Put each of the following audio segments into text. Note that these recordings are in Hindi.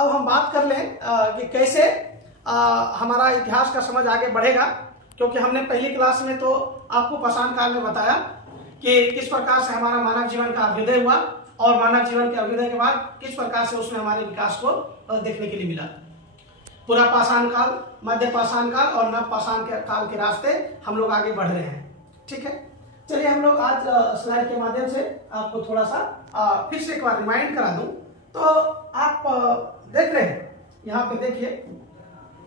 अब हम बात कर लें कि कैसे हमारा इतिहास का समझ आगे बढ़ेगा, क्योंकि हमने पहली क्लास में तो आपको पाषाण काल में बताया कि किस प्रकार से हमारा मानव जीवन का अभ्युदय हुआ और मानव जीवन के अभ्युदय के बाद किस प्रकार से उसमें हमारे विकास को देखने के लिए मिला। पूरा पाषाण काल, मध्य पाषाण काल और नव पाषाण काल के रास्ते हम लोग आगे बढ़ रहे हैं। ठीक है, चलिए हम लोग आज स्लाइड के माध्यम से आपको थोड़ा सा फिर से एक बार रिमाइंड करा दूं। तो आप देख रहे हैं, यहाँ पे देखिए,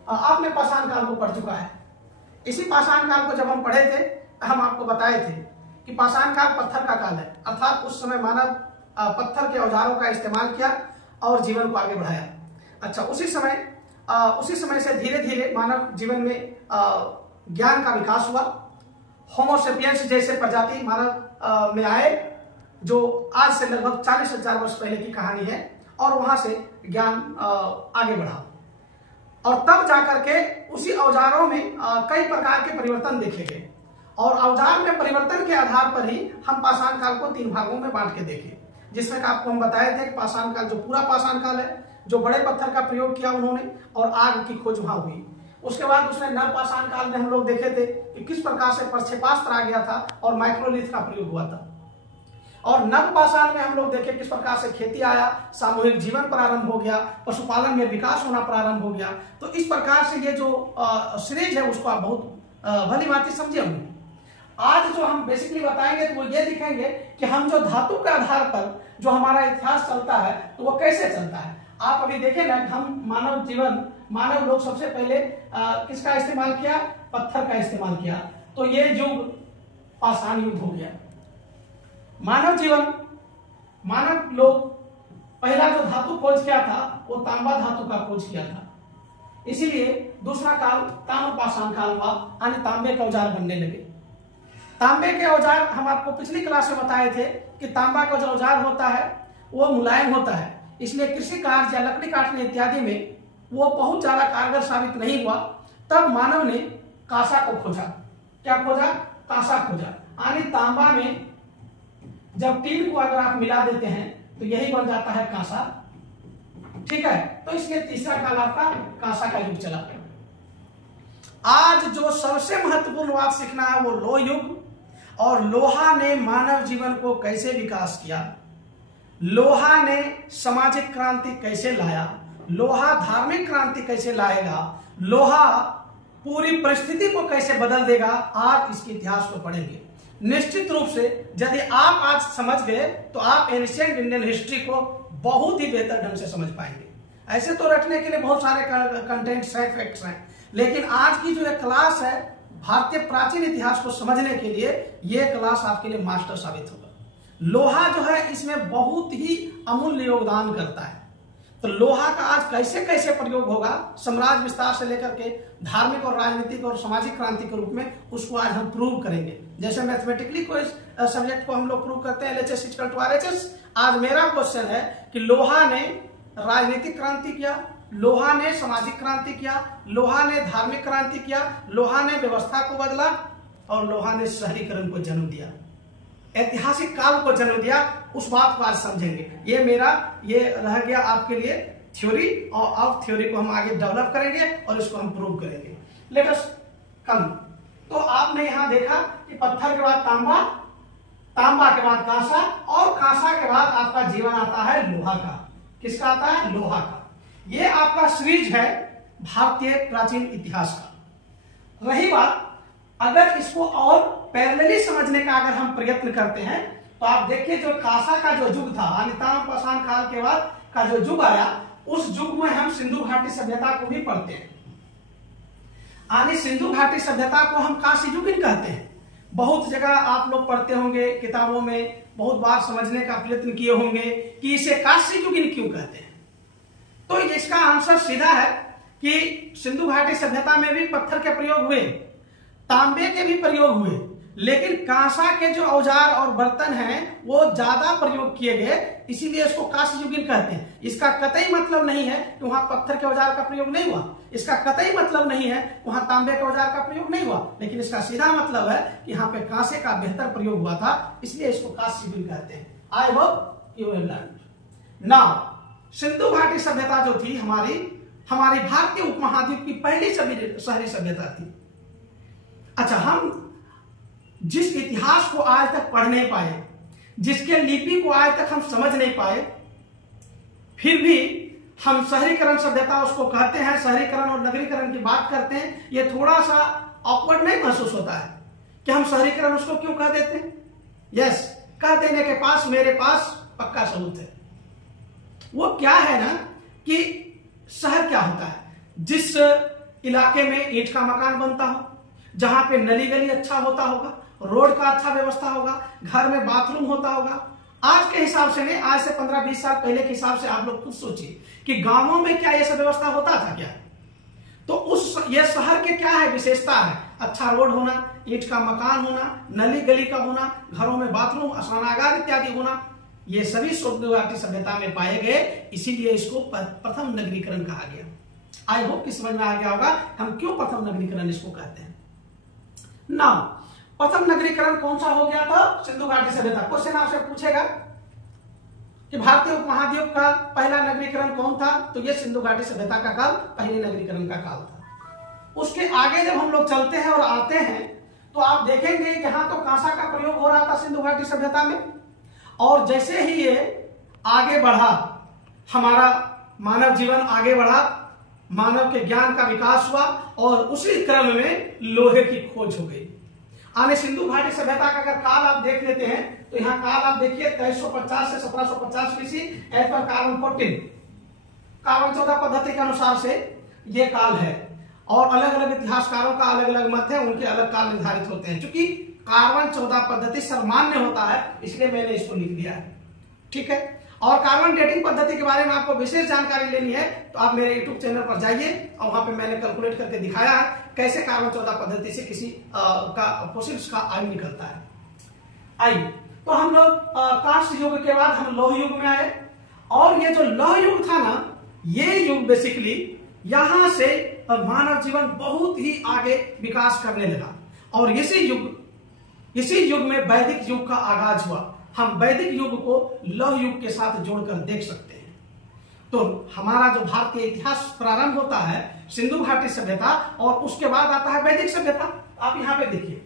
आपने पाषाण काल को पढ़ चुका है। इसी पाषाण काल को जब हम पढ़े थे, हम आपको बताए थे कि पाषाण काल पत्थर का काल है, अर्थात उस समय मानव पत्थर के औजारों का इस्तेमाल किया और जीवन को आगे बढ़ाया। अच्छा, उसी समय से धीरे धीरे मानव जीवन में ज्ञान का विकास हुआ। होमोसेपियंस जैसे प्रजाति मानव में आए, जो आज से लगभग 40,000 वर्ष पहले की कहानी है, और वहां से ज्ञान आगे बढ़ा। और तब जाकर के उसी औजारों में कई प्रकार के परिवर्तन देखे गए, और औजार में परिवर्तन के आधार पर ही हम पाषाण काल को 3 भागों में बांट के देखे, जिसमें आपको हम बताए थे कि पाषाण काल जो पूरा पाषाण काल है, जो बड़े पत्थर का प्रयोग किया उन्होंने और आग की खोज वहां हुई। उसके बाद उसमें नव पाषाण काल में हम लोग देखे थे कि किस प्रकार से प्रक्षेपास्त्र आ गया था और माइक्रोलिथ का प्रयोग हुआ था। और नव पाषाण में हम लोग देखे किस प्रकार से खेती आया, सामूहिक जीवन प्रारंभ हो गया, पशुपालन में विकास होना प्रारंभ हो गया। तो इस प्रकार से ये जो सीरीज है उसको आप बहुत भली भांति समझे होंगे। आज जो हम बेसिकली बताएंगे तो वो ये दिखेंगे कि हम जो धातु के आधार पर जो हमारा इतिहास चलता है तो वो कैसे चलता है। आप अभी देखें ना, हम मानव लोग सबसे पहले किसका इस्तेमाल किया? पत्थर का इस्तेमाल किया। तो ये युग पाषाण युग हो गया। मानव लोग पहला जो धातु खोज किया था वो तांबा धातु का खोज किया था, इसीलिए दूसरा काल ताम्र पाषाण काल हुआ, यानी तांबे के औजार बनने लगे। तांबे के औजार हम आपको पिछली क्लास में बताए थे कि तांबा का जो औजार होता है वो मुलायम होता है, इसलिए कृषि कार्य या लकड़ी काटने इत्यादि में वो बहुत ज्यादा कारगर साबित नहीं हुआ। तब मानव ने कांसा को खोजा। क्या खोजा? कांसा खोजा, यानी तांबा में जब टीन को अगर आप मिला देते हैं तो यही बन जाता है कांसा। ठीक है, तो इसलिए तीसरा काल आपका कांसा का युग चला। आज जो सबसे महत्वपूर्ण बात सीखना है वो लोह युग, और लोहा ने मानव जीवन को कैसे विकास किया, लोहा ने सामाजिक क्रांति कैसे लाया, लोहा धार्मिक क्रांति कैसे लाएगा, लोहा पूरी परिस्थिति को कैसे बदल देगा। आज इसके इतिहास को पढ़ेंगे। निश्चित रूप से यदि आप आज समझ गए तो आप एंशिएंट इंडियन हिस्ट्री को बहुत ही बेहतर ढंग से समझ पाएंगे। ऐसे तो रटने के लिए बहुत सारे कंटेंट्स हैं, फैक्ट्स हैं, लेकिन आज की जो क्लास है भारतीय प्राचीन इतिहास को समझने के लिए, ये क्लास आपके लिए मास्टर साबित होगा। लोहा जो है इसमें बहुत ही अमूल्य योगदान करता है। तो लोहा का आज कैसे कैसे प्रयोग होगा, साम्राज्य विस्तार से लेकर के धार्मिक और राजनीतिक और सामाजिक क्रांति के रूप में, उसको आज हम प्रूव करेंगे। जैसे मैथमेटिकली कोई सब्जेक्ट को हम लोग प्रूव करते हैं LHS = RHS, आज मेरा क्वेश्चन है कि लोहा ने राजनीतिक क्रांति किया, लोहा ने सामाजिक क्रांति किया, लोहा ने धार्मिक क्रांति किया, लोहा ने व्यवस्था को बदला, और लोहा ने शहरीकरण को जन्म दिया, ऐतिहासिक काल को जन्म दिया। उस बात को आज समझेंगे। ये रह गया आपके लिए थ्योरी, और अब थ्योरी को हम आगे डेवलप करेंगे और इसको हम प्रूव करेंगे। लेट अस कम। तो आपने यहां देखा कि पत्थर के बाद तांबा, तांबा के बाद कांसा, और कांसा के बाद आपका जीवन आता है लोहा का। किसका आता है? लोहा का। ये आपका सीरीज है भारतीय प्राचीन इतिहास का। रही बात, अगर इसको और पैरेलली समझने का अगर हम प्रयत्न करते हैं तो आप देखिए, जो कांसा का जो युग था, यानी ताम्र पाषाण काल के बाद का जो युग आया, उस युग में हम सिंधु घाटी सभ्यता को भी पढ़ते हैं। यानी सिंधु घाटी सभ्यता को हम कांस्य युग ही कहते हैं। बहुत जगह आप लोग पढ़ते होंगे किताबों में, बहुत बार समझने का प्रयत्न किए होंगे कि इसे कांस्य युग क्यों कहते हैं। तो इसका आंसर सीधा है कि सिंधु घाटी सभ्यता में भी पत्थर के प्रयोग हुए, तांबे के भी प्रयोग हुए, लेकिन कांसा के जो औजार और बर्तन हैं वो ज्यादा प्रयोग किए गए, इसीलिए इसको कांस्य युगीन कहते हैं। इसका कतई मतलब नहीं है कि वहां पत्थर के औजार का प्रयोग नहीं हुआ, इसका कतई मतलब नहीं है वहां तांबे के औजार का प्रयोग नहीं हुआ, लेकिन इसका सीधा मतलब है कि यहाँ पे कांसे का बेहतर प्रयोग हुआ था, इसलिए इसको कांस्य युगीन कहते हैं। आई hope you will learn. Now Sindhu घाटी सभ्यता जो थी हमारी भारतीय उपमहाद्वीप की पहली शहरी सभ्यता थी। अच्छा, हम जिस इतिहास को आज तक पढ़ नहीं पाए, जिसके लिपि को आज तक हम समझ नहीं पाए, फिर भी हम शहरीकरण सभ्यता उसको कहते हैं, शहरीकरण और नगरीकरण की बात करते हैं। ये थोड़ा सा ऑकवर्ड नहीं महसूस होता है कि हम शहरीकरण उसको क्यों कह देते हैं? यस, कह देने के पास मेरे पास पक्का सबूत है। वो क्या है ना कि शहर क्या होता है? जिस इलाके में ईंट का मकान बनता हो, जहां पे नली गली अच्छा होता होगा, रोड का अच्छा व्यवस्था होगा, घर में बाथरूम होता होगा। आज के हिसाब से नहीं, आज से 15-20 साल पहले के हिसाब से आप लोग खुद सोचिए कि गांवों में क्या ये सब व्यवस्था होता था क्या? तो ये शहर के क्या है विशेषता है? अच्छा रोड होना, ईंट का मकान होना, नली गली का होना, घरों में बाथरूम, स्नानागार इत्यादि होना, ये सभी सिंधु घाटी सभ्यता में पाए गए। इसीलिए इसको प्रथम नगरीकरण कहा गया। आई होप कि समझ में आ गया होगा हम क्यों प्रथम नगरीकरण इसको कहते हैं। नाउ, प्रथम नगरीकरण कौन सा हो गया था? सिंधु घाटी सभ्यता। क्वेश्चन आपसे पूछेगा कि भारतीय उपमहाद्वीप का पहला नगरीकरण कौन था? तो ये सिंधु घाटी सभ्यता का काल पहले नगरीकरण का काल था। उसके आगे जब हम लोग चलते हैं और आते हैं तो आप देखेंगे यहां तो कांसा का प्रयोग हो रहा था सिंधु घाटी सभ्यता में, और जैसे ही ये आगे बढ़ा, हमारा मानव जीवन आगे बढ़ा, मानव के ज्ञान का विकास हुआ और उसी क्रम में लोहे की खोज हो गई। आने सिंधु घाटी सभ्यता का अगर काल आप देख लेते हैं तो यहाँ काल आप देखिए 2350 से 1750 ईस्वी, एज पर कार्बन 14, कार्बन 14 पद्धति के अनुसार से ये काल है। और अलग अलग इतिहासकारों का अलग अलग मत है, उनके अलग काल निर्धारित होते हैं। क्योंकि कार्बन 14 पद्धति सर्वमान्य होता है, इसलिए मैंने इसको लिख दिया है। ठीक है, और कार्बन डेटिंग पद्धति के बारे में आपको विशेष जानकारी लेनी है तो आप मेरे YouTube चैनल पर जाइए और वहां पे मैंने कैलकुलेट करके दिखाया है कैसे कार्बन 14 पद्धति से किसी का फोसिल्स का आयु निकलता है। आइए, तो हम लोग कांस्य युग के बाद हम लौह युग में आए, और ये जो लौह युग था ना, ये युग बेसिकली यहां से मानव जीवन बहुत ही आगे विकास करने लगा। और इसी युग में वैदिक युग का आगाज हुआ। हम वैदिक युग को लौह युग के साथ जोड़कर देख सकते हैं। तो हमारा जो भारतीय इतिहास प्रारंभ होता है सिंधु घाटी सभ्यता, और उसके बाद आता है वैदिक सभ्यता। आप यहाँ पे देखिए,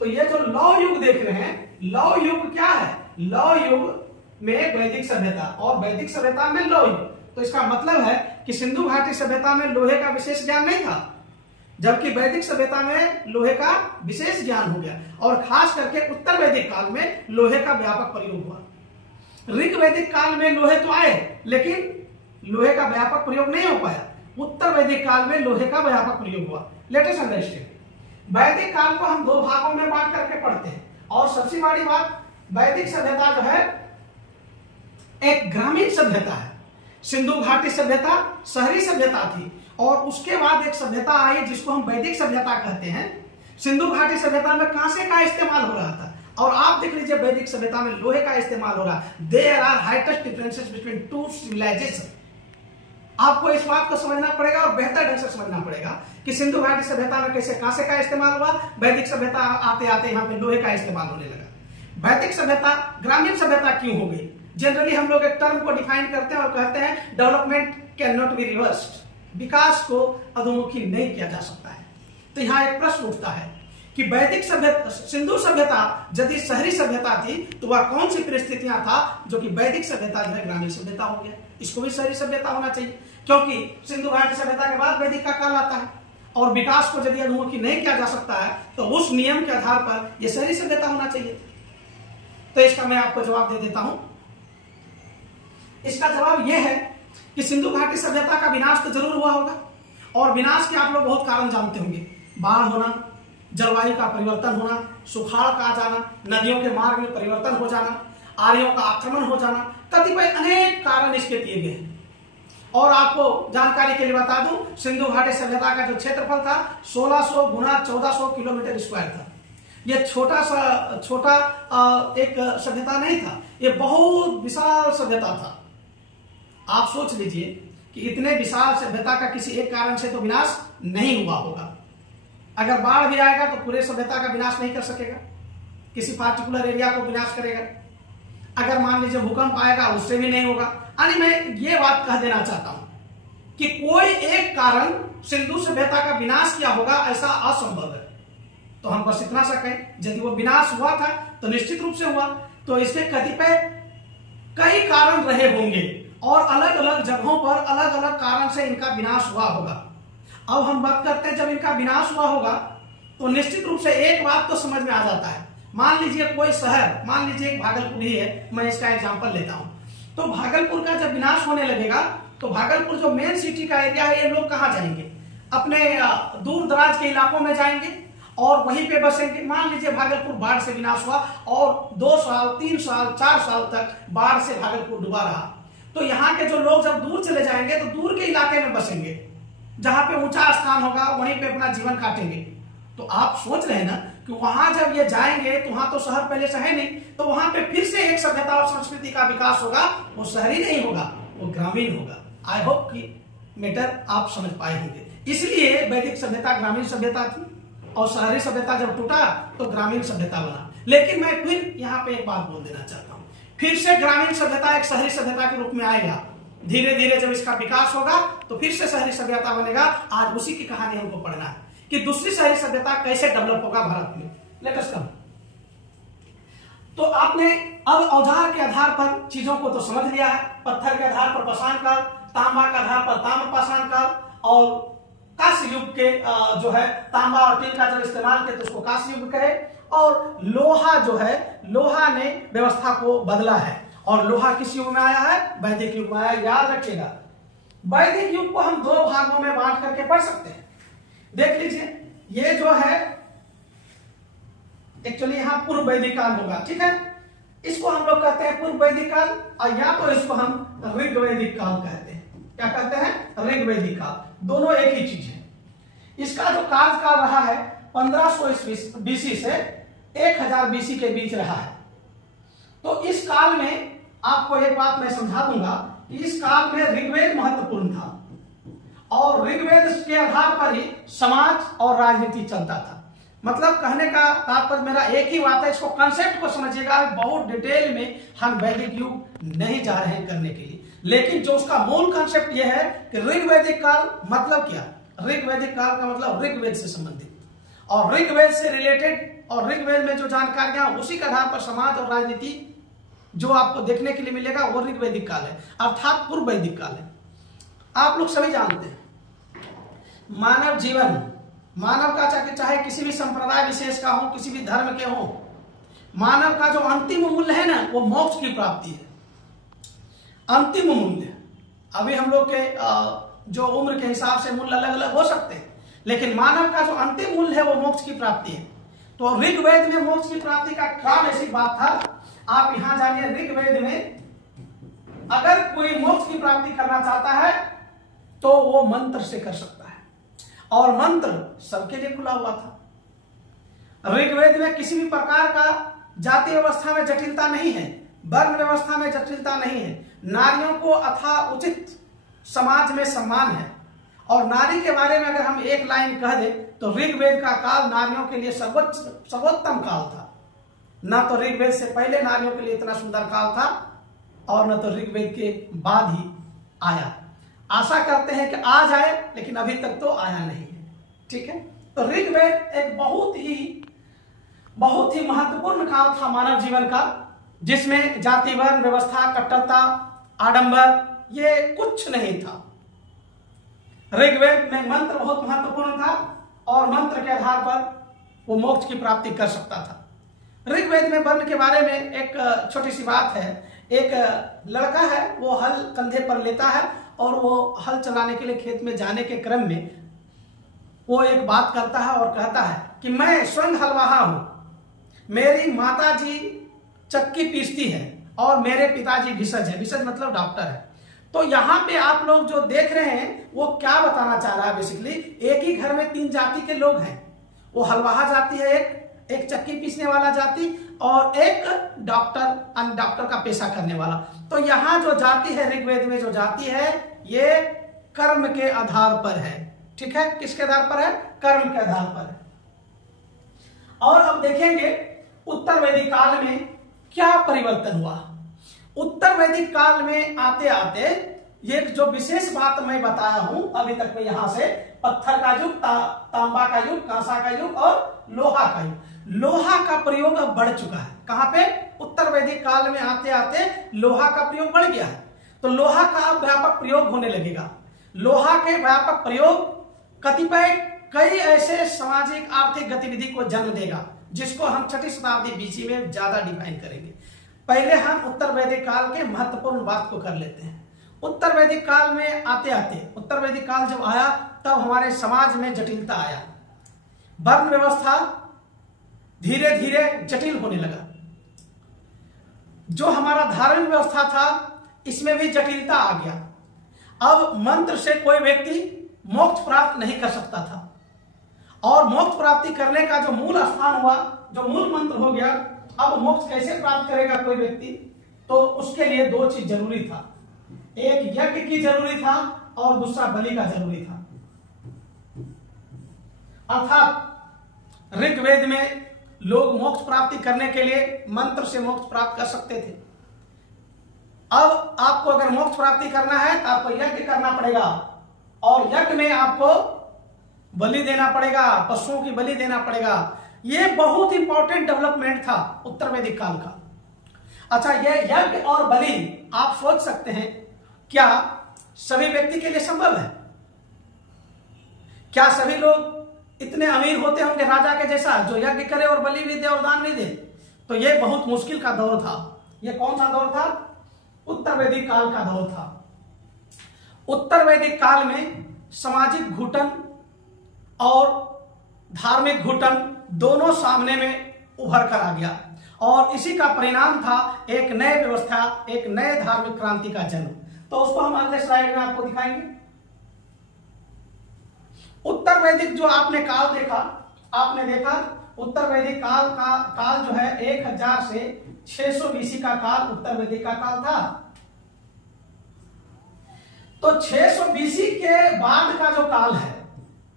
तो ये जो लौह युग देख रहे हैं, लौह युग क्या है? लौह युग में वैदिक सभ्यता और वैदिक सभ्यता में लौह युग। तो इसका मतलब है कि सिंधु घाटी सभ्यता में लोहे का विशेष ज्ञान नहीं था, जबकि वैदिक सभ्यता में लोहे का विशेष ज्ञान हो गया। और खास करके उत्तर वैदिक काल में लोहे का व्यापक प्रयोग हुआ। ऋग वैदिक काल में लोहे तो आए, लेकिन लोहे का व्यापक प्रयोग नहीं हो पाया। उत्तर वैदिक काल में लोहे का व्यापक प्रयोग हुआ। लेट अस अंडरस्टैंड, वैदिक काल को हम दो भागों में बांट करके पढ़ते हैं। और सबसे बड़ी बात, वैदिक सभ्यता जो है एक ग्रामीण सभ्यता है। सिंधु घाटी सभ्यता शहरी सभ्यता थी, और उसके बाद एक सभ्यता आई जिसको हम वैदिक सभ्यता कहते हैं। सिंधु घाटी सभ्यता में कांसे का इस्तेमाल हो रहा था, और आप देख लीजिए वैदिक सभ्यता में लोहे का इस्तेमाल हो रहा है। There are highest differences between two civilization. आपको इस बात को समझना पड़ेगा और बेहतर ढंग से समझना पड़ेगा कि सिंधु घाटी सभ्यता में कैसे कांसे का इस्तेमाल हुआ, वैदिक सभ्यता आते आते यहाँ पे लोहे का इस्तेमाल होने लगा। वैदिक सभ्यता ग्रामीण सभ्यता क्यों हो गई? जनरली हम लोग एक टर्म को डिफाइन करते हैं और कहते हैं development can not be reversed. विकास को अधोमुखी नहीं किया जा सकता है। तो यहाँ एक प्रश्न उठता है कि वैदिक सभ्यता, सिंधु सभ्यता यदि शहरी सभ्यता थी तो वह कौन सी परिस्थितियां था जो कि वैदिक सभ्यता जो है ग्रामीण सभ्यता हो गया? इसको भी शहरी सभ्यता होना चाहिए, क्योंकि सिंधु घाटी सभ्यता के बाद वैदिक का काल आता है। और विकास को यदि अधोमुखी नहीं किया जा सकता है तो उस नियम के आधार पर यह शहरी सभ्यता होना चाहिए। तो इसका मैं आपको जवाब दे देता हूं। इसका जवाब यह है कि सिंधु घाटी सभ्यता का विनाश तो जरूर हुआ होगा, और विनाश के आप लोग बहुत कारण जानते होंगे। बाढ़ होना, जलवायु का परिवर्तन होना, सुखाड़ का आ जाना, नदियों के मार्ग में परिवर्तन हो जाना, आर्यों का आक्रमण हो जाना, कतिपय अनेक कारण इसके दिए गए हैं। और आपको जानकारी के लिए बता दूं, सिंधु घाटी सभ्यता का जो क्षेत्रफल था 1600 गुना 1400 किलोमीटर स्क्वायर था। यह छोटा एक सभ्यता नहीं था, यह बहुत विशाल सभ्यता था। आप सोच लीजिए कि इतने विशाल सभ्यता का किसी एक कारण से तो विनाश नहीं हुआ होगा। अगर बाढ़ भी आएगा तो पूरे सभ्यता का विनाश नहीं कर सकेगा, किसी पार्टिकुलर एरिया को विनाश करेगा। अगर मान लीजिए भूकंप आएगा उससे भी नहीं होगा। यानी मैं ये बात कह देना चाहता हूं कि कोई एक कारण सिंधु सभ्यता का विनाश किया होगा ऐसा असंभव है। तो हम बस इतना सा कहें, यदि वो विनाश हुआ था तो निश्चित रूप से हुआ, तो इसके कतिपय कई कारण रहे होंगे और अलग अलग जगहों पर अलग अलग कारण से इनका विनाश हुआ होगा। अब हम बात करते हैं, जब इनका विनाश हुआ होगा तो निश्चित रूप से एक बात तो समझ में आ जाता है। मान लीजिए कोई शहर, मान लीजिए एक भागलपुर ही है, मैं इसका एग्जांपल लेता हूं। तो भागलपुर का जब विनाश होने लगेगा तो भागलपुर जो मेन सिटी का एरिया है, ये लोग कहां जाएंगे? अपने दूर दराज के इलाकों में जाएंगे और वहीं पे बसेंगे। मान लीजिए भागलपुर बाढ़ से विनाश हुआ और 2 साल 3 साल 4 साल तक बाढ़ से भागलपुर डूबा रहा, तो यहाँ के जो लोग जब दूर चले जाएंगे तो दूर के इलाके में बसेंगे, जहां पे ऊंचा स्थान होगा वहीं पे अपना जीवन काटेंगे। तो आप सोच रहे हैं ना कि वहां जब ये जाएंगे तो वहां तो शहर पहले से है नहीं, तो वहां पे फिर से एक सभ्यता और संस्कृति का विकास होगा। वो शहरी नहीं होगा, वो ग्रामीण होगा। आई होप कि मैटर आप समझ पाए होंगे। इसलिए वैदिक सभ्यता ग्रामीण सभ्यता थी और शहरी सभ्यता जब टूटा तो ग्रामीण सभ्यता बना। लेकिन मैं फिर यहाँ पे एक बात बोल देना चाहता हूँ, फिर से ग्रामीण सभ्यता एक शहरी सभ्यता के रूप में आएगा। धीरे धीरे जब इसका विकास होगा तो फिर से शहरी सभ्यता बनेगा। आज उसी की कहानी हमको पढ़ना है कि दूसरी शहरी सभ्यता कैसे डेवलप होगा भारत में। लेट अस कम। तो आपने अब औजार के आधार पर चीजों को तो समझ लिया है। पत्थर के आधार पर पाषाण काल, तांबा के आधार पर ताम्र पाषाण काल, और कांस्य युग के जो है तांबा और टीन का जब इस्तेमाल किया तो उसको कांस्य युग कहे। और लोहा जो है, लोहा ने व्यवस्था को बदला है। और लोहा किस युग में आया है? वैदिक युग में आया। याद रखिएगा, वैदिक युग को हम 2 भागों में बांट करके पढ़ सकते हैं। देख लीजिए, ये जो है एक्चुअली यहां पूर्व वैदिक काल होगा, ठीक है। इसको हम लोग कहते हैं पूर्व वैदिक काल, और या तो इसको हम ऋग वैदिक काल कहते हैं। क्या कहते हैं? ऋग वैदिक काल। दोनों एक ही चीज है। इसका जो कार्यकाल रहा है 1500 बीसी से 1000 बीसी के बीच रहा है। तो इस काल में आपको एक बात मैं समझा दूंगा कि इस काल में ऋग्वेद महत्वपूर्ण था और ऋग्वेद के आधार पर ही समाज और राजनीति चलता था। मतलब कहने का तात्पर्य मेरा एक ही बात है, इसको कंसेप्ट को समझिएगा। बहुत डिटेल में हम वैदिक युग नहीं जा रहे हैं करने के लिए, लेकिन जो उसका मूल कंसेप्ट यह है कि ऋग्वैदिक काल मतलब क्या? ऋग्वैदिक काल का मतलब ऋग्वेद से संबंधित और ऋग्वेद से रिलेटेड, और ऋग्वेद में जो जानकारियां उसी के आधार पर समाज और राजनीति जो आपको देखने के लिए मिलेगा वो ऋग्वैदिक काल है, अर्थात पूर्व वैदिक काल है। आप लोग सभी जानते हैं मानव जीवन, मानव का चाहे किसी भी संप्रदाय विशेष का हो, किसी भी धर्म के हो, मानव का जो अंतिम मूल्य है ना वो मोक्ष की प्राप्ति है। अंतिम मूल्य, अभी हम लोग के जो उम्र के हिसाब से मूल्य अलग अलग हो सकते हैं, लेकिन मानव का जो अंतिम मूल्य है वो मोक्ष की प्राप्ति है। तो ऋग्वेद में मोक्ष की प्राप्ति का क्या बेसिक बात था, आप यहां जानिए। ऋग्वेद में अगर कोई मोक्ष की प्राप्ति करना चाहता है तो वो मंत्र से कर सकता है, और मंत्र सबके लिए खुला हुआ था। ऋग्वेद में किसी भी प्रकार का जाति व्यवस्था में जटिलता नहीं है, वर्ण व्यवस्था में जटिलता नहीं है। नारियों को अथा उचित समाज में सम्मान है, और नारी के बारे में अगर हम एक लाइन कह दे तो ऋग्वेद का काल नारियों के लिए सर्वोत्तम काल था। न तो ऋग्वेद से पहले नारियों के लिए इतना सुंदर काल था और न तो ऋग्वेद के बाद ही आया। आशा करते हैं कि आ जाए, लेकिन अभी तक तो आया नहीं है, ठीक है। तो ऋग्वेद एक बहुत ही महत्वपूर्ण काल था मानव जीवन का, जिसमें जाति वर्ण व्यवस्था, कट्टरता, आडंबर ये कुछ नहीं था। ऋग्वेद में मंत्र बहुत महत्वपूर्ण था और मंत्र के आधार पर वो मोक्ष की प्राप्ति कर सकता था। ऋग्वेद में वर्ण के बारे में एक छोटी सी बात है। एक लड़का है, वो हल कंधे पर लेता है और वो हल चलाने के लिए खेत में जाने के क्रम में वो एक बात करता है और कहता है कि मैं स्वयं हलवाहा हूं, मेरी माता जी चक्की पीसती है और मेरे पिताजी भिषज है। भिषज मतलब डॉक्टर है। तो यहाँ पे आप लोग जो देख रहे हैं वो क्या बताना चाह रहा है, बेसिकली एक ही घर में 3 जाति के लोग हैं। वो हलवाहा जाति है, एक चक्की पीसने वाला जाति, और एक डॉक्टर का पेशा करने वाला। तो यहाँ जो जाति है, ऋग्वेद में जो जाति है, ये कर्म के आधार पर है, ठीक है। किसके आधार पर है? कर्म के आधार पर है। और अब देखेंगे उत्तर वैदिक काल में क्या परिवर्तन हुआ। उत्तर वैदिक काल में आते आते ये जो विशेष बात मैं बताया हूं अभी तक में, यहां से पत्थर का युग, तांबा का युग, कांसा का युग और लोहा का युग। लोहा का प्रयोग अब बढ़ चुका है। कहां पे? उत्तर वैदिक काल में आते आते लोहा का प्रयोग बढ़ गया है। तो लोहा का अब व्यापक प्रयोग होने लगेगा। लोहा के व्यापक प्रयोग कतिपय कई ऐसे सामाजिक आर्थिक गतिविधि को जन्म देगा, जिसको हम 6वीं शताब्दी बीसी में ज्यादा डिफाइन करेंगे। पहले हम उत्तर वैदिक काल के महत्वपूर्ण बात को कर लेते हैं। उत्तर वैदिक काल में आते आते, उत्तर वैदिक काल जब आया तब हमारे समाज में जटिलता आया। वर्ण व्यवस्था धीरे धीरे जटिल होने लगा। जो हमारा धार्मिक व्यवस्था था इसमें भी जटिलता आ गया। अब मंत्र से कोई व्यक्ति मोक्ष प्राप्त नहीं कर सकता था, और मोक्ष प्राप्ति करने का जो मूल स्थान हुआ, जो मूल मंत्र हो गया, अब मोक्ष कैसे प्राप्त करेगा कोई व्यक्ति? तो उसके लिए दो चीज जरूरी था। एक यज्ञ की जरूरी था और दूसरा बलि का जरूरी था। अर्थात ऋग्वेद में लोग मोक्ष प्राप्ति करने के लिए मंत्र से मोक्ष प्राप्त कर सकते थे। अब आपको अगर मोक्ष प्राप्ति करना है तो आपको यज्ञ करना पड़ेगा, और यज्ञ में आपको बलि देना पड़ेगा, पशुओं की बलि देना पड़ेगा। यह बहुत इंपॉर्टेंट डेवलपमेंट था उत्तर वैदिक काल का। अच्छा, यह यज्ञ और बलि आप सोच सकते हैं, क्या सभी व्यक्ति के लिए संभव है? क्या सभी लोग इतने अमीर होते होंगे राजा के जैसा, जो यज्ञ करे और बलि भी दे और दान भी दे? तो यह बहुत मुश्किल का दौर था। यह कौन सा दौर था? उत्तर वैदिक काल का दौर था। उत्तर वैदिक काल में सामाजिक घुटन और धार्मिक घुटन दोनों सामने में उभर कर आ गया, और इसी का परिणाम था एक नए व्यवस्था, एक नए धार्मिक क्रांति का जन्म। तो उसको हम अगले स्लाइड में आपको दिखाएंगे। उत्तर वैदिक जो आपने काल देखा, आपने देखा उत्तर वैदिक काल जो है 1000 से 600 बीसी का काल उत्तर वैदिक का काल था। तो 600 बीसी के बाद का जो काल है,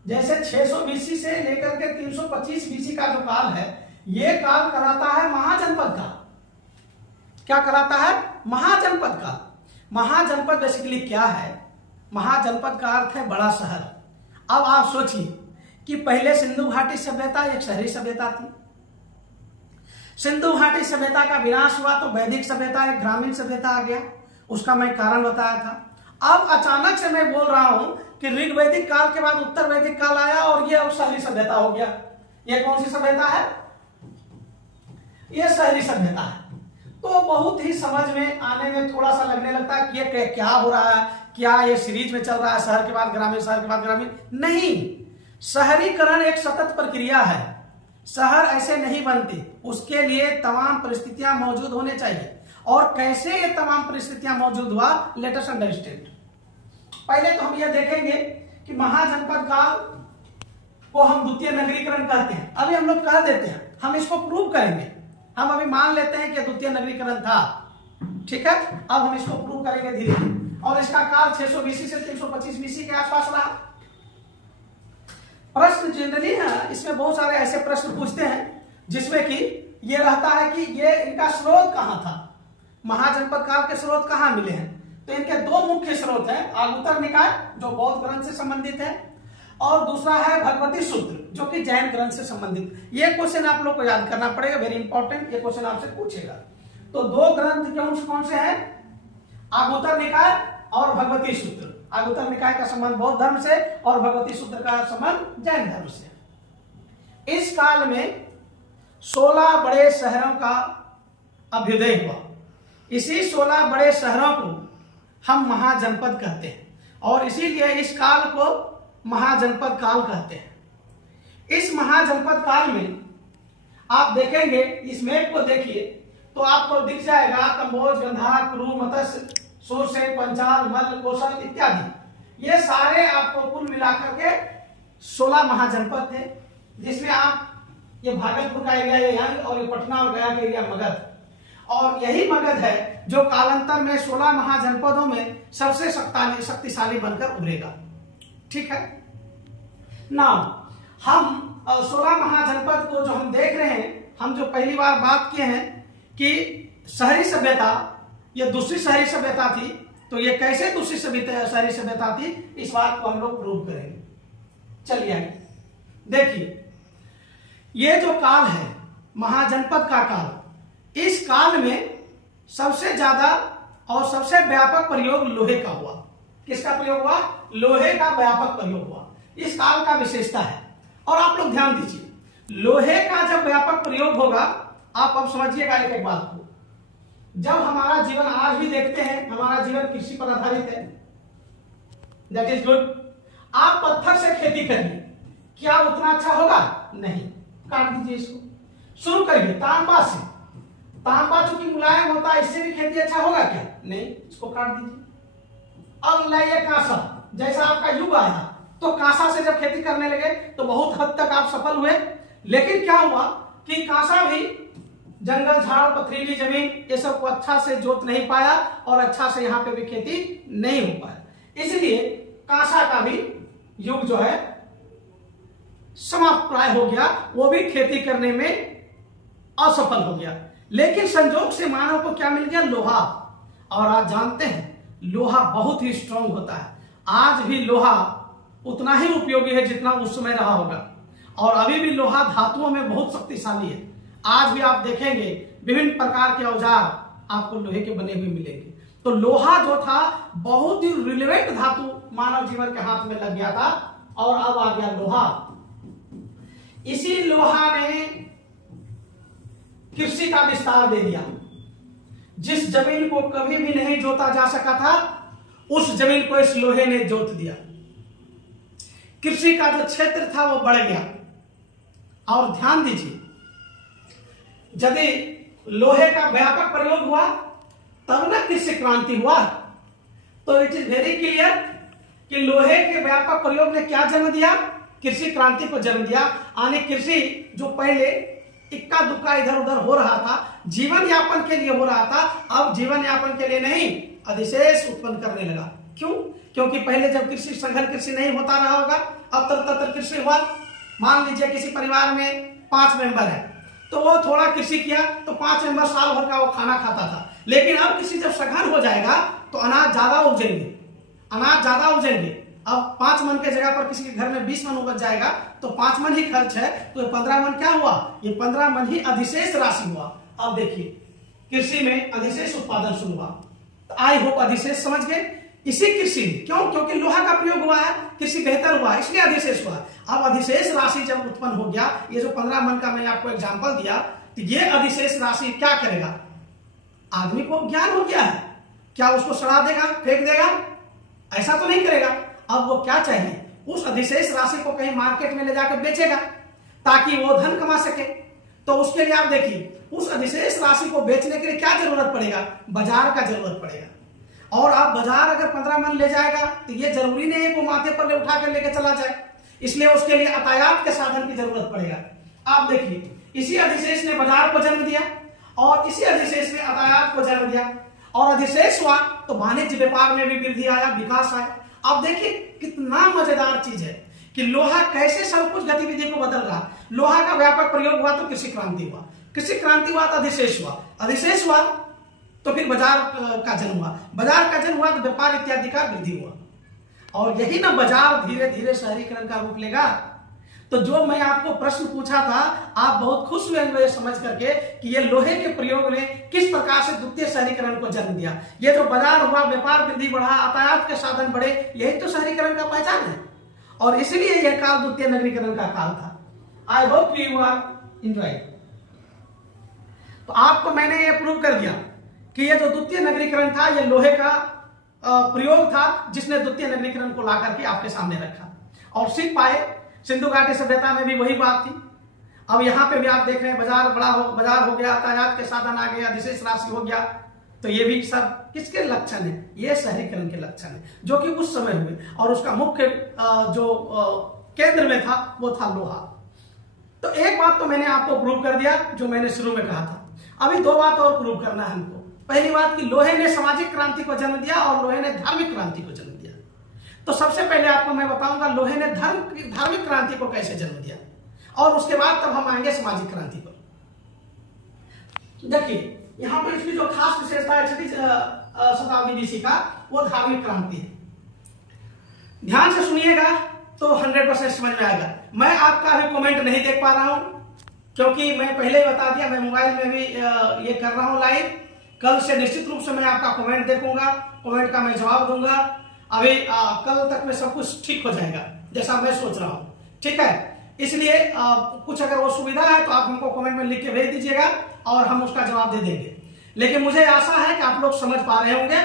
जैसे 600 बीसी से लेकर के 325 बीसी का जो काल है, यह काल कराता है महाजनपद का। क्या कराता है? महाजनपद का। महाजनपद बेसिकली क्या है? महाजनपद का अर्थ है बड़ा शहर। अब आप सोचिए कि पहले सिंधु घाटी सभ्यता एक शहरी सभ्यता थी। सिंधु घाटी सभ्यता का विनाश हुआ तो वैदिक सभ्यता एक ग्रामीण सभ्यता आ गया। उसका मैं कारण बताया था। अब अचानक से मैं बोल रहा हूं कि ऋग्वैदिक काल के बाद उत्तर वैदिक काल आया और यह अब शहरी सभ्यता हो गया। यह कौन सी सभ्यता है? यह शहरी सभ्यता है। तो बहुत ही समझ में आने में थोड़ा सा लगने लगता है कि ये क्या हो रहा है, क्या ये सीरीज में चल रहा है, शहर के बाद ग्रामीण, शहर के बाद ग्रामीण? नहीं, शहरीकरण एक सतत प्रक्रिया है। शहर ऐसे नहीं बनते, उसके लिए तमाम परिस्थितियां मौजूद होने चाहिए। और कैसे ये तमाम परिस्थितियां मौजूद हुआ, लेट अस अंडरस्टैंड। पहले तो हम यह देखेंगे कि महाजनपद काल को हम द्वितीय नगरीकरण कहते हैं। अभी हम लोग कह देते हैं, हम इसको प्रूव करेंगे। हम अभी मान लेते हैं कि द्वितीय नगरीकरण था, ठीक है। अब हम इसको प्रूव करेंगे धीरे धीरे। और इसका काल 600 बीसी से 325 बीसी के आसपास रहा। प्रश्न जनरली है, इसमें बहुत सारे ऐसे प्रश्न पूछते हैं जिसमें कि ये रहता है कि ये इनका स्रोत कहां था, महाजनपद काल के स्रोत कहां मिले हैं। तो इनके दो मुख्य स्रोत हैं, आगुतर निकाय जो बौद्ध ग्रंथ से संबंधित है, और दूसरा है भगवती सूत्र जो कि जैन ग्रंथ से संबंधित। ये क्वेश्चन आप लोग को याद करना पड़ेगा, वेरी इंपॉर्टेंट। ये क्वेश्चन आपसे पूछेगा। तो दो ग्रंथ कौन से हैं? आगुतर निकाय और भगवती सूत्र। आगुतर निकाय का संबंध बौद्ध धर्म से और भगवती सूत्र का संबंध जैन धर्म से। इस काल में 16 बड़े शहरों का अभ्युदय हुआ। इसी 16 बड़े शहरों को हम महाजनपद कहते हैं, और इसीलिए इस काल को महाजनपद काल कहते हैं। इस महाजनपद काल में आप देखेंगे, इस मैप को देखिए तो आपको दिख जाएगा कंबोज, गंधार, कुरु, मत्स्य, सुरसेन, पंचाल, मल्ल, कौशल इत्यादि। ये सारे आपको कुल मिलाकर के 16 महाजनपद थे, जिसमें आप ये भागलपुर का एरिया ये यंग और ये पटना और गया का एरिया मगध। और यही मगध है जो कालांतर में 16 महाजनपदों में सबसे शक्तिशाली बनकर उभरेगा, ठीक है ना। हम 16 महाजनपद को जो हम देख रहे हैं, हम जो पहली बार बात किए हैं कि शहरी सभ्यता ये दूसरी शहरी सभ्यता थी। तो ये कैसे दूसरी शहरी सभ्यता थी, इस बात को हम लोग प्रूव करेंगे। चलिए आइए देखिए, ये जो काल है महाजनपद का काल, इस काल में सबसे ज्यादा और सबसे व्यापक प्रयोग लोहे का हुआ। किसका प्रयोग हुआ? लोहे का व्यापक प्रयोग हुआ। इस काल का विशेषता है। और आप लोग ध्यान दीजिए, लोहे का जब व्यापक प्रयोग होगा, आप अब समझिएगा एक एक बात को। जब हमारा जीवन आज भी देखते हैं, हमारा जीवन कृषि पर आधारित है, दैट इज गुड। आप पत्थर से खेती करिए, क्या उतना अच्छा होगा? नहीं। काट दीजिए इसको, शुरू करिए तांबा से। तांबा चूंकि मुलायम होता है, इससे भी खेती अच्छा होगा क्या? नहीं, इसको काट दीजिए। अब लाइए कांसा, जैसा आपका युग आया तो कांसा से जब खेती करने लगे तो बहुत हद तक आप सफल हुए। लेकिन क्या हुआ कि कांसा भी जंगल झाड़ पथरीली जमीन ये सब को अच्छा से जोत नहीं पाया और अच्छा से यहाँ पे भी खेती नहीं हो पाया। इसलिए कांसा का भी युग जो है समाप्त प्राय हो गया, वो भी खेती करने में असफल हो गया। लेकिन संजोग से मानव को क्या मिल गया? लोहा। और आप जानते हैं लोहा बहुत ही स्ट्रांग होता है। आज भी लोहा उतना ही उपयोगी है जितना उस समय रहा होगा, और अभी भी लोहा धातुओं में बहुत शक्तिशाली है। आज भी आप देखेंगे विभिन्न प्रकार के औजार आपको लोहे के बने हुए मिलेंगे। तो लोहा जो था बहुत ही रिलेवेंट धातु मानव जीवन के हाथ में लग गया था, और अब आ गया लोहा। इसी लोहा ने कृषि का विस्तार दे दिया। जिस जमीन को कभी भी नहीं जोता जा सका था, उस जमीन को इस लोहे ने जोत दिया। कृषि का जो क्षेत्र था वो बढ़ गया। और ध्यान दीजिए, यदि लोहे का व्यापक प्रयोग हुआ तब ना कृषि क्रांति हुआ। तो इट इज वेरी क्लियर कि लोहे के व्यापक प्रयोग ने क्या जन्म दिया? कृषि क्रांति को जन्म दिया। यानी कृषि जो पहले इक्का दुक्का इधर उधर हो रहा था, जीवन यापन के लिए हो रहा था, अब जीवन यापन के लिए नहीं, अधिशेष उत्पन्न करने लगा। क्यों? क्योंकि पहले जब कृषि संघन कृषि नहीं होता रहा होगा, अब तत्र कृषि हुआ। मान लीजिए किसी परिवार में 5 मेंबर है, तो वो थोड़ा कृषि किया तो 5 मेंबर साल भर का वो खाना खाता था। लेकिन अब कृषि जब सघन हो जाएगा तो अनाज ज्यादा उपजेंगे, अनाज ज्यादा उपजेंगे। अब 5 मन के जगह पर किसी के घर में 20 मन उपज जाएगा तो 5 मन ही खर्च है, तो 15 मन क्या हुआ? ये 15 मन ही अधिशेष राशि हुआ। अब देखिए कृषि में अधिशेष उत्पादन शुरू हुआ। तो आई होप अधिशेष समझ गए। इसी कृषि क्यों? क्योंकि लोहा का प्रयोग हुआ है, कृषि बेहतर हुआ, इसलिए अधिशेष हुआ। अब अधिशेष राशि जब उत्पन्न हो गया, ये जो 15 मन का मैंने आपको एग्जांपल दिया, तो ये अधिशेष राशि क्या करेगा? आदमी को ज्ञान हो गया है, क्या उसको सड़ा देगा, फेंक देगा? ऐसा तो नहीं करेगा। अब वो क्या चाहिए? उस अधिशेष राशि को कहीं मार्केट में ले जाकर बेचेगा ताकि वो धन कमा सके। तो उसके लिए आप देखिए, उस अधिशेष राशि को बेचने के लिए क्या जरूरत पड़ेगा? बाजार का जरूरत पड़ेगा। और आप बाजार अगर 15 मन ले जाएगा तो ये जरूरी नहीं है कि वो माथे पर ले उठा कर लेकर चला जाए, इसलिए उसके लिए यातायात के साधन की जरूरत पड़ेगा। आप देखिए, इसी अधिशेष ने बाजार को जन्म दिया और इसी अधिशेष ने यातायात को जन्म दिया, और अधिशेष हुआ तो वाणिज्य व्यापार में भी वृद्धि आया, विकास आया। आप देखिए कितना मजेदार चीज है कि लोहा कैसे सब कुछ गतिविधि को बदल रहा। लोहा का व्यापक प्रयोग हुआ तो कृषि क्रांति हुआ, कृषि क्रांति हुआ तो अधिशेष हुआ, अधिशेष हुआ तो फिर बाजार का जन्म हुआ, बाजार का जन्म हुआ तो व्यापार इत्यादि का वृद्धि हुआ। और यही ना बाजार धीरे धीरे शहरीकरण का रूप लेगा। तो जो मैं आपको प्रश्न पूछा था, आप बहुत खुश हुए मुझे समझ करके कि ये लोहे के प्रयोग ने किस प्रकार से द्वितीय शहरीकरण को जन्म दिया। ये जो बाजार हुआ, व्यापार वृद्धि बढ़ा, यातायात के साधन बढ़े, यही तो शहरीकरण का पहचान है। और इसलिए यह काल द्वितीय नगरीकरण का काल था। I hope you are enjoying. तो आपको मैंने ये प्रूव कर दिया कि ये जो द्वितीय नगरीकरण था, ये लोहे का प्रयोग था जिसने द्वितीय नगरीकरण को ला करके आपके सामने रखा। और सीख पाए, सिंधु घाटी सभ्यता में भी वही बात थी। अब यहाँ पे भी आप देख रहे हैं बाजार बाजार हो गया, यातायात के साधन आ गया, अधिशेष राशि हो गया। तो ये भी सब किसके लक्षण है? ये शहरीकरण के लक्षण है, जो कि उस समय हुए। और उसका मुख्य जो केंद्र में था वो था लोहा। तो एक बात तो मैंने आपको प्रूव कर दिया जो मैंने शुरू में कहा था। अभी 2 बात और प्रूव करना है हमको। पहली बात कि लोहे ने सामाजिक क्रांति को जन्म दिया और लोहे ने धार्मिक क्रांति को जन्म दिया। तो सबसे पहले आपको मैं बताऊंगा लोहे ने धार्मिक क्रांति को कैसे जन्म दिया, और उसके बाद तब हम आएंगे सामाजिक क्रांति पर। देखिए यहाँ पर इसकी जो खास विशेषता है 6वीं शताब्दी बीसी का, वो धार्मिक क्रांति है। ध्यान से सुनिएगा तो 100% समझ में आएगा। मैं आपका अभी कमेंट नहीं देख पा रहा हूं, क्योंकि मैं पहले ही बता दिया, मैं मोबाइल में भी ये कर रहा हूं लाइव। कल से निश्चित रूप से मैं आपका कमेंट देखूंगा, कमेंट का मैं जवाब दूंगा। अभी कल तक में सब कुछ ठीक हो जाएगा जैसा मैं सोच रहा हूं, ठीक है। इसलिए कुछ अगर वो सुविधा है तो आप हमको कमेंट में लिख के भेज दीजिएगा और हम उसका जवाब दे देंगे। लेकिन मुझे आशा है कि आप लोग समझ पा रहे होंगे,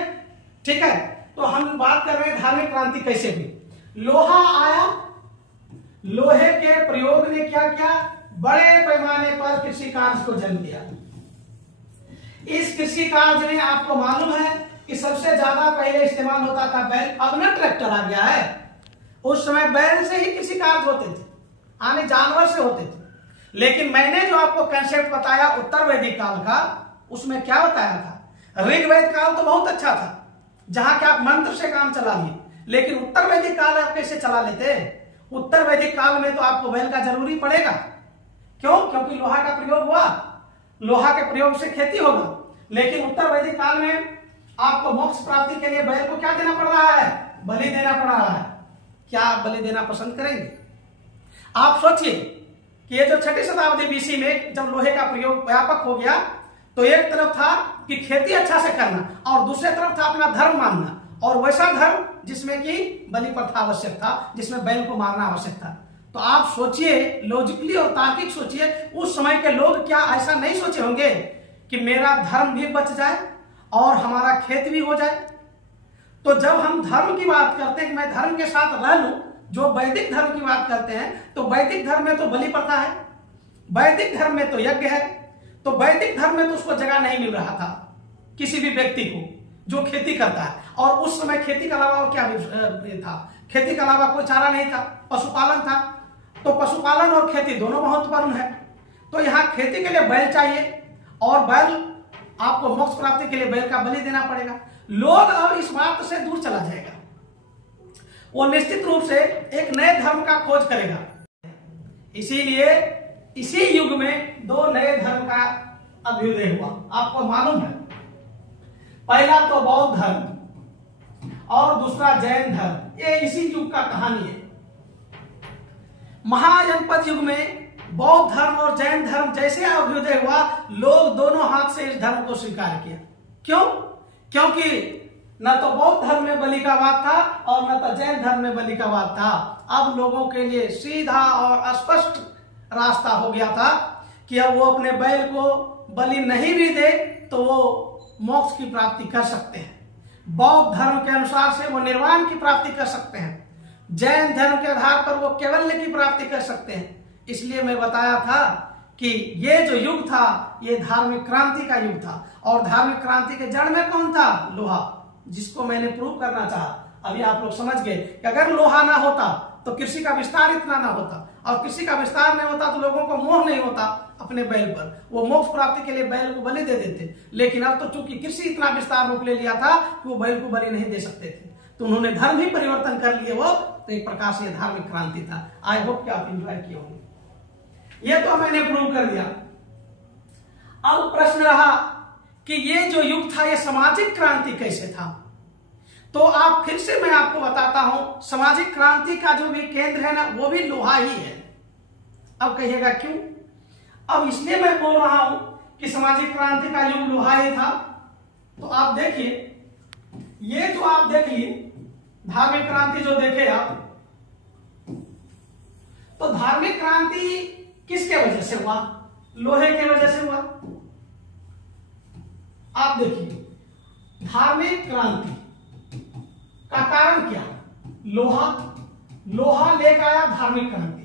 ठीक है। तो हम बात कर रहे हैं धार्मिक क्रांति कैसे हुई। लोहा आया, लोहे के प्रयोग ने क्या किया, बड़े पैमाने पर कृषि कार्य को जन्म दिया। इस कृषि कार्य में आपको मालूम है कि सबसे ज्यादा पहले इस्तेमाल होता था बैल। अब ना ट्रैक्टर आ गया है, उस समय बैल से ही कृषि कार्य होते थे, यानी जानवर से होते थे। लेकिन मैंने जो आपको कंसेप्ट बताया उत्तर वैदिक काल का, उसमें क्या बताया था। ऋग्वेद काल तो बहुत अच्छा था, जहां के आप मंत्र से काम चला लिए, लेकिन उत्तर वैदिक काल आप कैसे चला लेते। उत्तर वैदिक काल में तो आपको बैल का जरूरी पड़ेगा। क्यों? क्योंकि लोहा का प्रयोग हुआ, लोहा के प्रयोग से खेती होगा। लेकिन उत्तर वैदिक काल में आपको मोक्ष प्राप्ति के लिए बैल को क्या देना पड़ रहा है, बलि देना पड़ रहा है। क्या आप बलि देना पसंद करेंगे? आप सोचिए कि ये जो 6वीं शताब्दी बीसी में जब लोहे का प्रयोग व्यापक हो गया, तो एक तरफ था कि खेती अच्छा से करना और दूसरे तरफ था अपना धर्म मानना, और वैसा धर्म जिसमें कि बलि प्रथा आवश्यक था, जिसमें बैल को मारना आवश्यक था। तो आप सोचिए, लॉजिकली और तार्किक सोचिए, उस समय के लोग क्या ऐसा नहीं सोचे होंगे कि मेरा धर्म भी बच जाए और हमारा खेत भी हो जाए। तो जब हम धर्म की बात करते हैं कि मैं धर्म के साथ रह लूं, जो वैदिक धर्म की बात करते हैं, तो वैदिक धर्म में तो बलि प्रथा है, वैदिक धर्म में तो यज्ञ है। तो वैदिक धर्म में तो उसको जगह नहीं मिल रहा था किसी भी व्यक्ति को जो खेती करता है। और उस समय खेती के अलावा और क्या था, खेती के अलावा कोई चारा नहीं था, पशुपालन था। तो पशुपालन और खेती दोनों महत्वपूर्ण है। तो यहाँ खेती के लिए बैल चाहिए, और बैल आपको मोक्ष प्राप्ति के लिए बैल का बलि देना पड़ेगा। लोग अब इस बात से दूर चला जाएगा, वो निश्चित रूप से एक नए धर्म का खोज करेगा। इसीलिए इसी युग में 2 नए धर्म का अभ्युदय हुआ। आपको मालूम है, पहला तो बौद्ध धर्म और दूसरा जैन धर्म। ये इसी युग का कहानी है। महाजनपद युग में बौद्ध धर्म और जैन धर्म जैसे अभ्युदय हुआ, लोग दोनों हाथ से इस धर्म को स्वीकार किया। क्यों? क्योंकि न तो बौद्ध धर्म में बलि का वाद था और न तो जैन धर्म में बलि का वाद था। अब लोगों के लिए सीधा और स्पष्ट रास्ता हो गया था कि अब वो अपने बैल को बलि नहीं भी दे तो वो मोक्ष की प्राप्ति कर सकते हैं। बौद्ध धर्म के अनुसार से वो निर्वाण की प्राप्ति कर सकते हैं, जैन धर्म के आधार पर वो कैवल्य की प्राप्ति कर सकते हैं। इसलिए मैं बताया था कि ये जो युग था, ये धार्मिक क्रांति का युग था। और धार्मिक क्रांति के जड़ में कौन था? लोहा, जिसको मैंने प्रूव करना चाहा। अभी आप लोग समझ गए कि अगर लोहा ना होता तो कृषि का विस्तार इतना ना होता, और कृषि का विस्तार नहीं होता तो लोगों को मोह नहीं होता अपने बैल पर, वो मोक्ष प्राप्ति के लिए बैल को बलि दे देते। लेकिन अब तो चूंकि कृषि इतना विस्तार रूप ले लिया था कि वो बैल को बलि नहीं दे सकते थे, तो उन्होंने धर्म ही परिवर्तन कर लिए। वो तो एक प्रकार से धार्मिक क्रांति था। आई होप कि आप एंजॉय किए होंगे। ये तो मैंने प्रूव कर दिया। अब प्रश्न रहा कि ये जो युग था, ये सामाजिक क्रांति कैसे था। तो आप फिर से मैं आपको बताता हूं, सामाजिक क्रांति का जो भी केंद्र है ना, वो भी लोहा ही है। अब कहिएगा क्यों? अब इसलिए मैं बोल रहा हूं कि सामाजिक क्रांति का युग लोहा ही था। तो आप देखिए, ये जो आप देख लिए धार्मिक क्रांति जो देखे आप, तो धार्मिक क्रांति किसके वजह से हुआ? लोहे के वजह से हुआ। आप देखिए, धार्मिक क्रांति का कारण क्या? लोहा। लोहा लेकर आया धार्मिक क्रांति।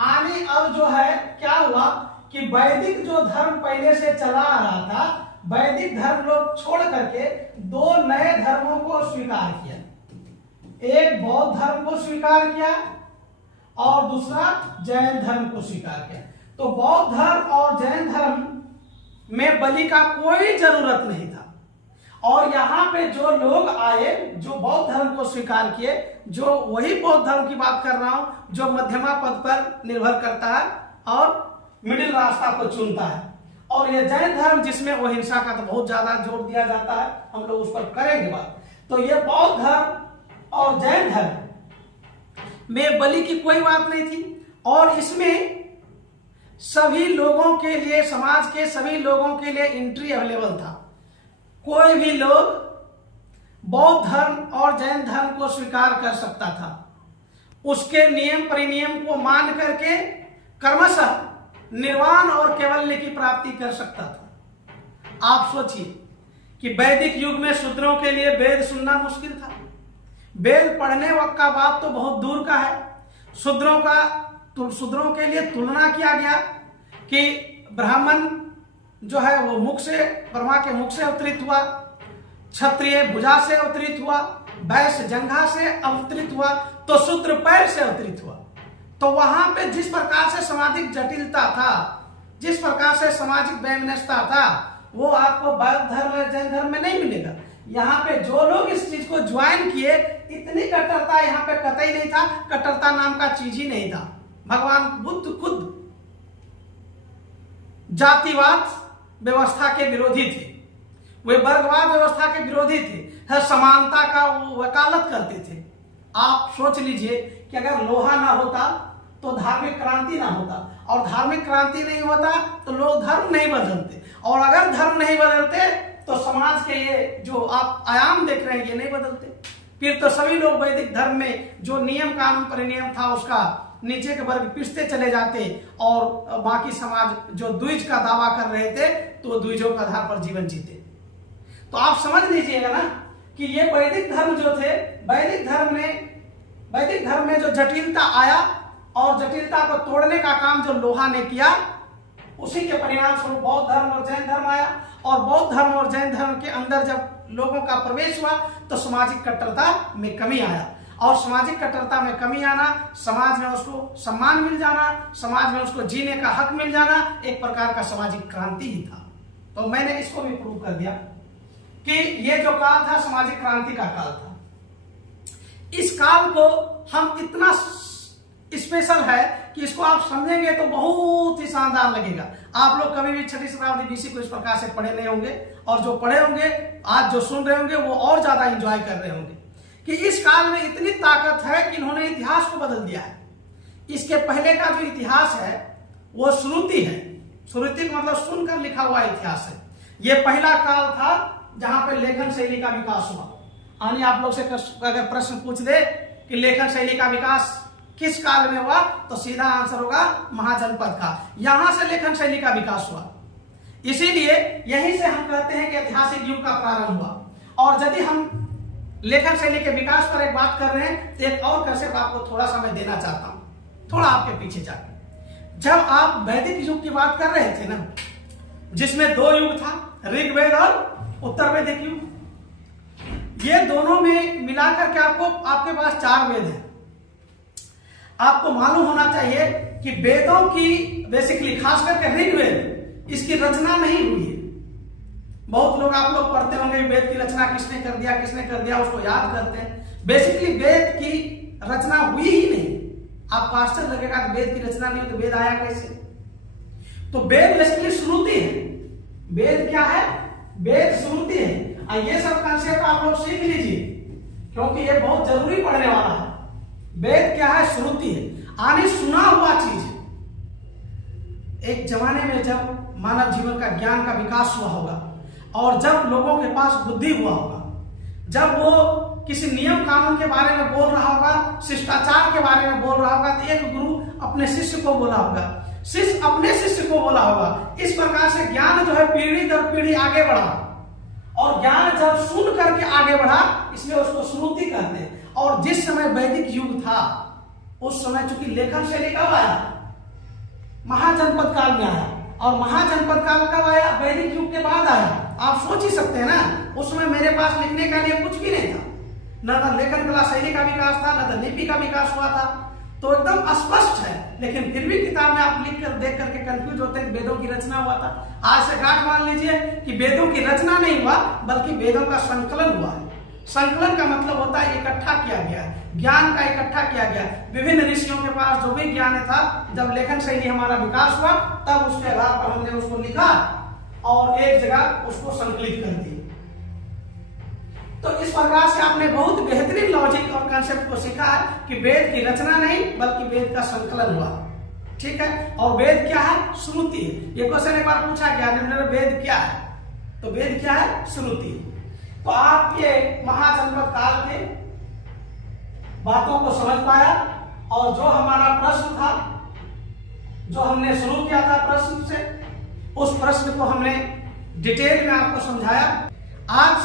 आने अब जो है क्या हुआ कि वैदिक जो धर्म पहले से चला आ रहा था, वैदिक धर्म लोग छोड़ करके 2 नए धर्मों को स्वीकार किया। एक बौद्ध धर्म को स्वीकार किया और दूसरा जैन धर्म को स्वीकार किया। तो बौद्ध धर्म और जैन धर्म में बलि का कोई जरूरत नहीं था। और यहाँ पे जो लोग आए, जो बौद्ध धर्म को स्वीकार किए, जो वही बौद्ध धर्म की बात कर रहा हूं, जो मध्यमा पद पर निर्भर करता है और मिडिल रास्ता को चुनता है, और ये जैन धर्म जिसमें अहिंसा का तो बहुत ज्यादा जोर दिया जाता है, हम लोग उस पर करेंगे बात। तो ये बौद्ध धर्म और जैन धर्म में बलि की कोई बात नहीं थी, और इसमें सभी लोगों के लिए, समाज के सभी लोगों के लिए एंट्री अवेलेबल था। कोई भी लोग बौद्ध धर्म और जैन धर्म को स्वीकार कर सकता था, उसके नियम परिनियम को मान करके कर्मशः निर्वाण और कैवल्य की प्राप्ति कर सकता था। आप सोचिए कि वैदिक युग में शूद्रों के लिए वेद सुनना मुश्किल था। वेद पढ़ने वक्त का बात तो बहुत दूर का है। शूद्रों के लिए तुलना किया गया कि ब्राह्मण जो है वो मुख से, ब्रह्मा के मुख से अवतरित हुआ, क्षत्रिय भुजा से अवतरित हुआ, वैश्य जंघा से अवतरित हुआ, तो शूद्र पैर से अवतरित हुआ। तो वहां पे जिस प्रकार से सामाजिक जटिलता था, जिस प्रकार से सामाजिक वैमनस्यता था, वो आपको बौद्ध धर्म और जैन धर्म में नहीं मिलेगा। यहाँ पे जो लोग इस चीज को ज्वाइन किए, इतनी कट्टरता यहाँ पे कतई नहीं था। कट्टरता नाम का चीज ही नहीं था। भगवान बुद्ध खुद जातिवाद व्यवस्था के विरोधी थे, वे वर्गवाद व्यवस्था के विरोधी थे, समानता का वो वकालत करते थे। आप सोच लीजिए कि अगर लोहा ना होता तो धार्मिक क्रांति ना होता, और धार्मिक क्रांति नहीं होता तो लोग धर्म नहीं बदलते, और अगर धर्म नहीं बदलते तो समाज के ये जो आप आयाम देख रहे हैं ये नहीं बदलते। फिर तो सभी लोग वैदिक धर्म में जो नियम कानून परिनियम था उसका नीचे के वर्ग पिसते चले जाते, और बाकी समाज जो द्विज का दावा कर रहे थे तो द्विजों के आधार पर जीवन जीते। तो आप समझ लीजिएगा ना कि ये वैदिक धर्म जो थे, वैदिक धर्म में जो जटिलता आया और जटिलता को तोड़ने का काम जो लोहा ने किया, उसी के परिणाम स्वरूप बौद्ध धर्म और जैन धर्म आया। और बौद्ध धर्म और जैन धर्म के अंदर जब लोगों का प्रवेश हुआ तो सामाजिक कट्टरता में कमी आया, और सामाजिक कट्टरता में कमी आना, समाज में उसको सम्मान मिल जाना, समाज में उसको जीने का हक मिल जाना, एक प्रकार का सामाजिक क्रांति ही था। तो मैंने इसको भी प्रूव कर दिया कि ये जो काल था सामाजिक क्रांति का काल था। इस काल को हम इतना स्पेशल है कि इसको आप समझेंगे तो बहुत ही शानदार लगेगा। आप लोग कभी भी 6वीं शताब्दी बीसी को इस प्रकार से पढ़े नहीं होंगे, और जो पढ़े होंगे आज जो सुन रहे होंगे वो और ज्यादा एंजॉय कर रहे होंगे कि इस काल में इतनी ताकत है कि इन्होंने इतिहास को बदल दिया है। इसके पहले का जो इतिहास है वो श्रुति है। श्रुति का मतलब सुनकर लिखा हुआ इतिहास है। ये पहला काल था जहां पे लेखन शैली का विकास हुआ। यानी आप लोग से अगर प्रश्न पूछ दे कि लेखन शैली का विकास किस काल में हुआ, तो सीधा आंसर होगा महाजनपद का। यहां से लेखन शैली का विकास हुआ। इसीलिए यहीं से हम कहते हैं कि ऐतिहासिक युग का प्रारंभ हुआ। और यदि हम लेखन शैली के विकास पर एक बात कर रहे हैं तो एक और कंसेप्ट आपको थोड़ा सा मैं देना चाहता हूं, थोड़ा आपके पीछे जाकर। जब आप वैदिक युग की बात कर रहे थे ना, जिसमें 2 युग था, ऋग्वेद और उत्तर वैदिक युग, ये दोनों में मिलाकर के आपके पास 4 वेद हैं। आपको मालूम होना चाहिए कि वेदों की बेसिकली खास करके ऋग्वेद, इसकी रचना नहीं हुई है। बहुत लोग आप लोग पढ़ते होंगे वेद की रचना किसने कर दिया, उसको याद करते हैं। बेसिकली वेद की रचना हुई ही नहीं। आपको आश्चर्य लगेगा कि वेद की रचना नहीं हो तो वेद आया कैसे? तो वेद बेसिकली श्रुति है। वेद क्या है? वेद श्रुति है। ये सब कंसेप्ट आप लोग सीख लीजिए क्योंकि ये बहुत जरूरी पढ़ने वाला है। वेद क्या है? श्रुति है, यानी सुना हुआ चीज है। एक जमाने में जब मानव जीवन का ज्ञान का विकास हुआ होगा और जब लोगों के पास बुद्धि हुआ होगा, जब वो किसी नियम कानून के बारे में बोल रहा होगा, शिष्टाचार के बारे में बोल रहा होगा, तो एक गुरु अपने शिष्य को बोला होगा, शिष्य अपने शिष्य को बोला होगा। इस प्रकार से ज्ञान जो है पीढ़ी दर पीढ़ी आगे बढ़ा, और ज्ञान जब सुन करके आगे बढ़ा इसलिए उसको श्रुति कहते हैं। और जिस समय वैदिक युग था उस समय चूंकि लेखन शैली कब आया? महाजनपद काल में आया। और महाजनपद काल कब आया? वैदिक युग के बाद आया। आप सोच ही सकते हैं ना, उस समय मेरे पास लिखने के लिए कुछ भी नहीं था, न लेखन कला शैली का विकास था, न लिपि का विकास हुआ था। तो एकदम स्पष्ट है, लेकिन फिर भी किताब में आप लिख कर देख करके कंफ्यूज होते हैं वेदों की रचना हुआ था। आज से गांठ मान लीजिए कि वेदों की रचना नहीं हुआ बल्कि वेदों का संकलन हुआ है। संकलन का मतलब होता है इकट्ठा किया गया है, ज्ञान का इकट्ठा किया गया। विभिन्न ऋषियों के पास जो भी ज्ञान था, जब लेखन शैली हमारा विकास हुआ तब उसके आधार पर हमने उसको लिखा और एक जगह उसको संकलित कर दिए। तो इस प्रकार से आपने बहुत बेहतरीन लॉजिक और कंसेप्ट को सीखा है कि वेद की रचना नहीं बल्कि वेद का संकलन हुआ। ठीक है, और वेद क्या है? श्रुति। ये क्वेश्चन एक बार पूछा गया, वेद क्या है? तो वेद क्या है? श्रुति। तो आप ये महाजनपद काल के बातों को समझ पाया, और जो हमारा प्रश्न था, जो हमने शुरू किया था प्रश्न से, उस प्रश्न को हमने डिटेल में आपको समझाया। आज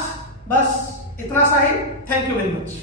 बस इतना सा ही। Thank you very much.